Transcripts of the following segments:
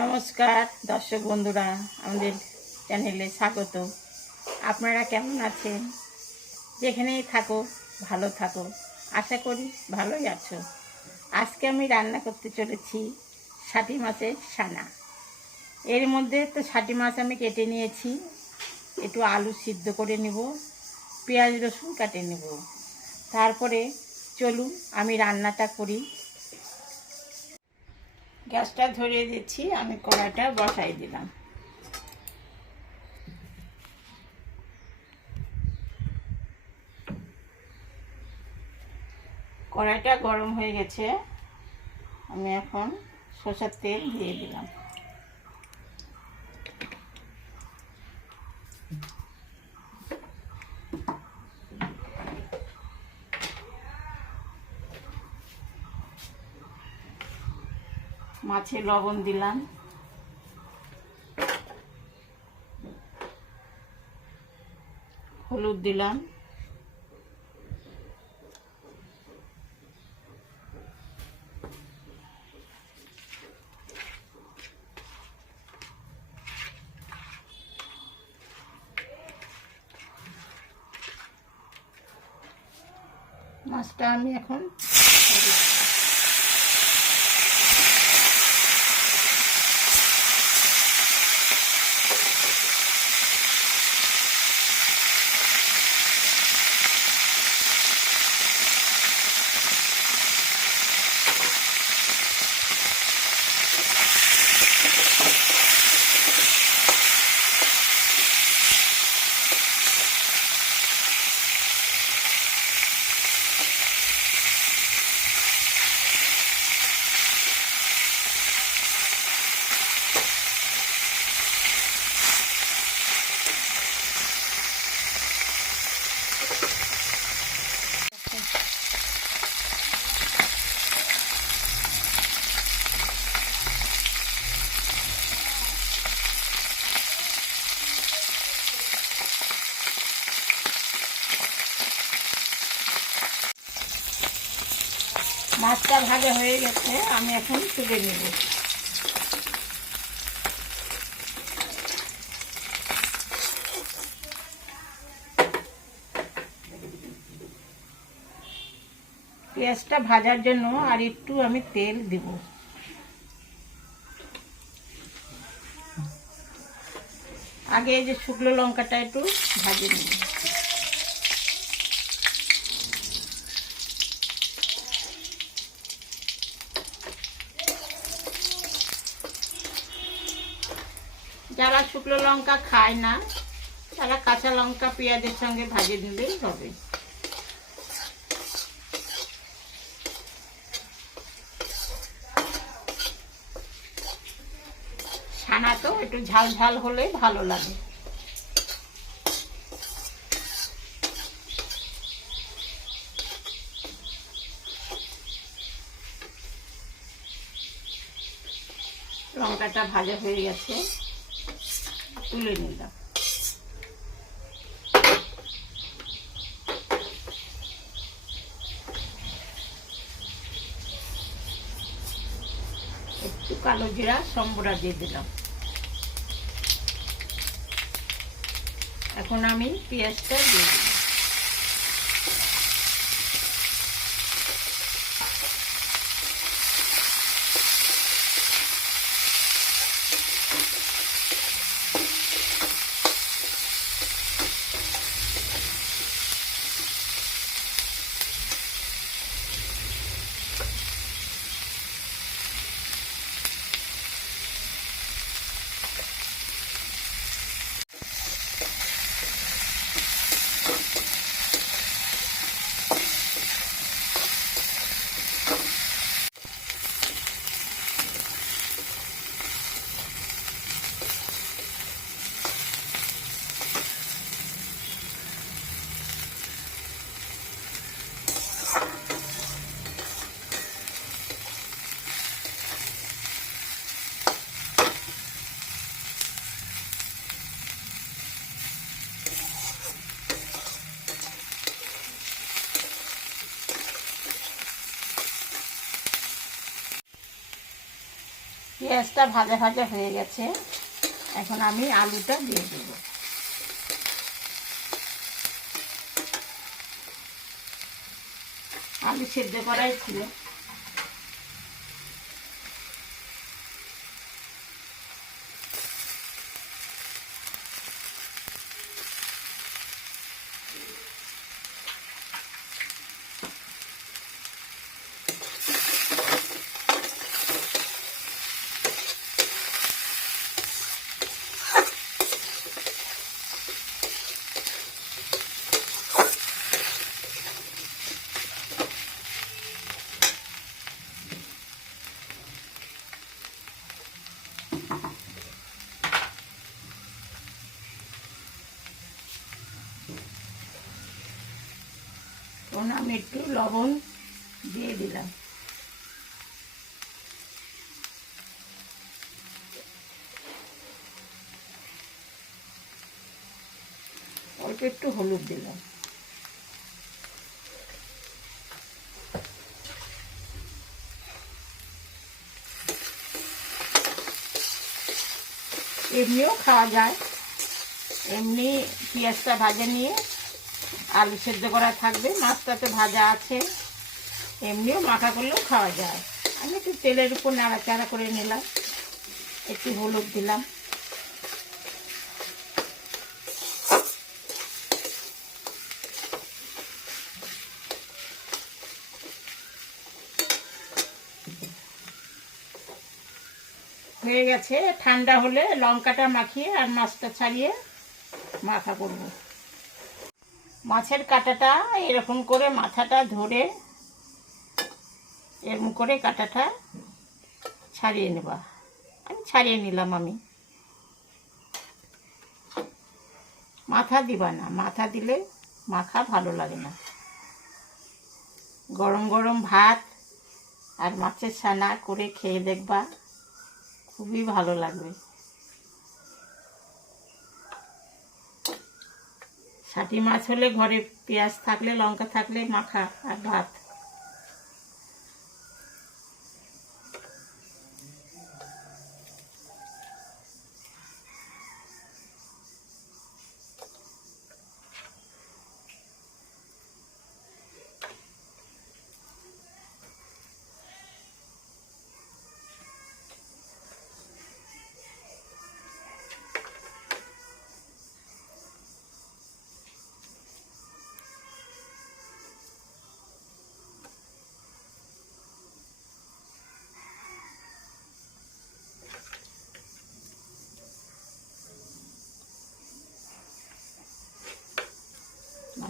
নমস্কার, দর্শক বন্ধুরা, আমাদের চ্যানেলে স্বাগত। আপনারা কেমন আছেন? যেখানেই থাকো, ভালো থাকো। আশা করি ভালোই আছো। আজকে আমি রান্না করতে চলেছি ষাটি মাছের সানা এর মধ্যে তো ষাটি মাছ আমি কেটে নিয়েছি। একটু আলু সিদ্ধ করে নেব, পেঁয়াজ রসুন কাটে নেব। তারপরে চলুন আমি রান্নাটা করি। গ্যাসটা ধরিয়ে দিচ্ছি, আমি কড়াইটা বসাই দিলাম। কড়াইটা গরম হয়ে গেছে, আমি এখন সরষের তেল দিয়ে দিলাম। মাছে লবণ দিলাম। হলুদ দিলাম। মাছটা আমি এখন মাছটা ভাজা হয়ে গেছে, আমি এখন তুলে নেব। পেঁয়াজটা ভাজার জন্য আর একটু আমি তেল দেব। আগে এই যে শুকনো লঙ্কাটা একটু ভাজে নেব। যারা শুকনো লঙ্কা খায় না, তারা কাঁচা লঙ্কা পেঁয়াজের সঙ্গে ভাজে নিলেই হবে। ছানা তো একটু ঝাল ঝাল হলে ভালো লাগে। লঙ্কাটা ভাজা হয়ে গেছে। তুলে নিলাম একটু কালো জিরা সম্বরা দিয়ে দিলাম। এখন আমি পেঁয়াজটা দিয়ে দিলাম। পেঁয়াজটা ভাজা ভাজা হয়ে গেছে। এখন আমি আলুটা দিয়ে দেবো। আলু সেদ্ধ করাই ছিল তখন আমি একটু লবণ দিয়ে দিলাম। অল্প একটু হলুদ দিলাম। এমনিও খাওয়া যায়। এমনি পেঁয়াজটা ভাজা নিয়ে আলু সেদ্ধ করা থাকবে, মাছটাতে ভাজা আছে। এমনিও মাখা করলেও খাওয়া যায়। আমি একটু তেলের উপর নাড়াচাড়া করে নিলাম। একটু হলুদ দিলাম। হয়ে গেছে। ঠান্ডা হলে লঙ্কাটা মাখিয়ে আর মাছটা ছাড়িয়ে মাখা করব। মাছের কাঁটাটা এরকম করে মাথাটা ধরে এরকম করে কাঁটাটা ছাড়িয়ে নেবা। আমি ছাড়িয়ে নিলাম আমি। মাথা দিবা না, মাথা দিলে মাখা ভালো লাগে না। গরম গরম ভাত আর মাছের ছানা করে খেয়ে দেখবা, খুবই ভালো লাগবে। ষাটি মাছ হলে ঘরে পেঁয়াজ থাকলে লঙ্কা থাকলে মাখা আর ভাত।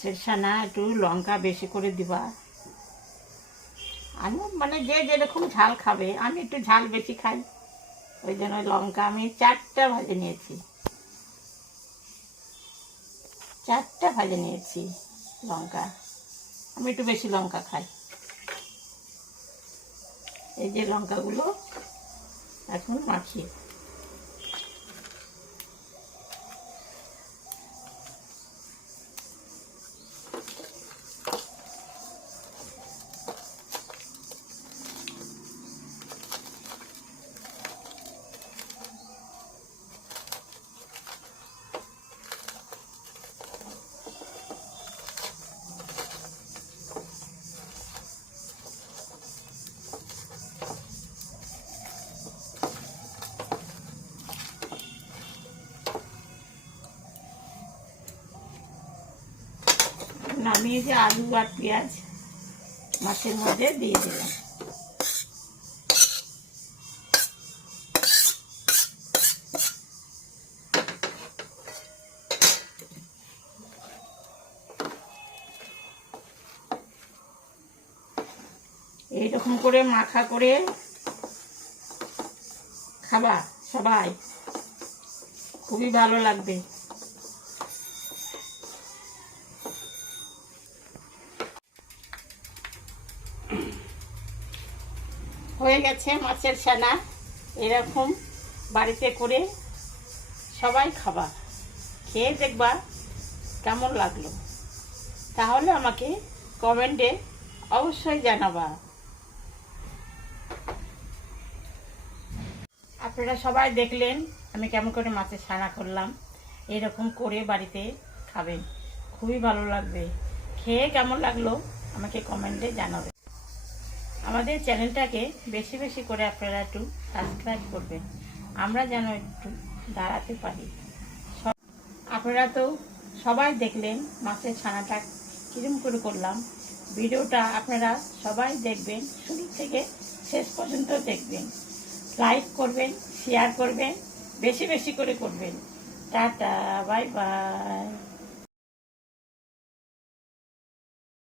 মাছের ছানা একটু লঙ্কা বেশি করে দিবা। আমি মানে যে যেরকম ঝাল খাবে, আমি একটু ঝাল বেশি খাই। ওই জন্য লঙ্কা আমি চারটা ভাজে নিয়েছি। চারটা ভাজে নিয়েছি লঙ্কা। আমি একটু বেশি লঙ্কা খাই। এই যে লঙ্কাগুলো এখন মাখিয়ে নামিয়ে যে আলু আর পেঁয়াজ মাছের মধ্যে দিয়ে দিলাম। এইরকম করে মাখা করে খাবা সবাই। খুবই ভালো লাগবে। হয়ে গেছে মাছের ছানা। এরকম বাড়িতে করে সবাই খাবা। খেয়ে দেখবা কেমন লাগল। তাহলে আমাকে কমেন্টে অবশ্যই জানাবা। আপনারা সবাই দেখলেন আমি কেমন করে মাছের ছানা করলাম। এরকম করে বাড়িতে খাবেন। খুবই ভালো লাগবে। খেয়ে কেমন লাগল আমাকে কমেন্টে জানাবেন। আমাদের চ্যানেলটাকে বেশি বেশি করে আপনারা একটু সাবস্ক্রাইব করবেন। আমরা যেন একটু দাঁড়াতে পারি। আপনারা তো সবাই দেখলেন মাছের ছানাটা কিরম করে করলাম। ভিডিওটা আপনারা সবাই দেখবেন, শুরু থেকে শেষ পর্যন্ত দেখবেন। লাইক করবেন শেয়ার করবেন, বেশি বেশি করে করবেন। Tata bye bye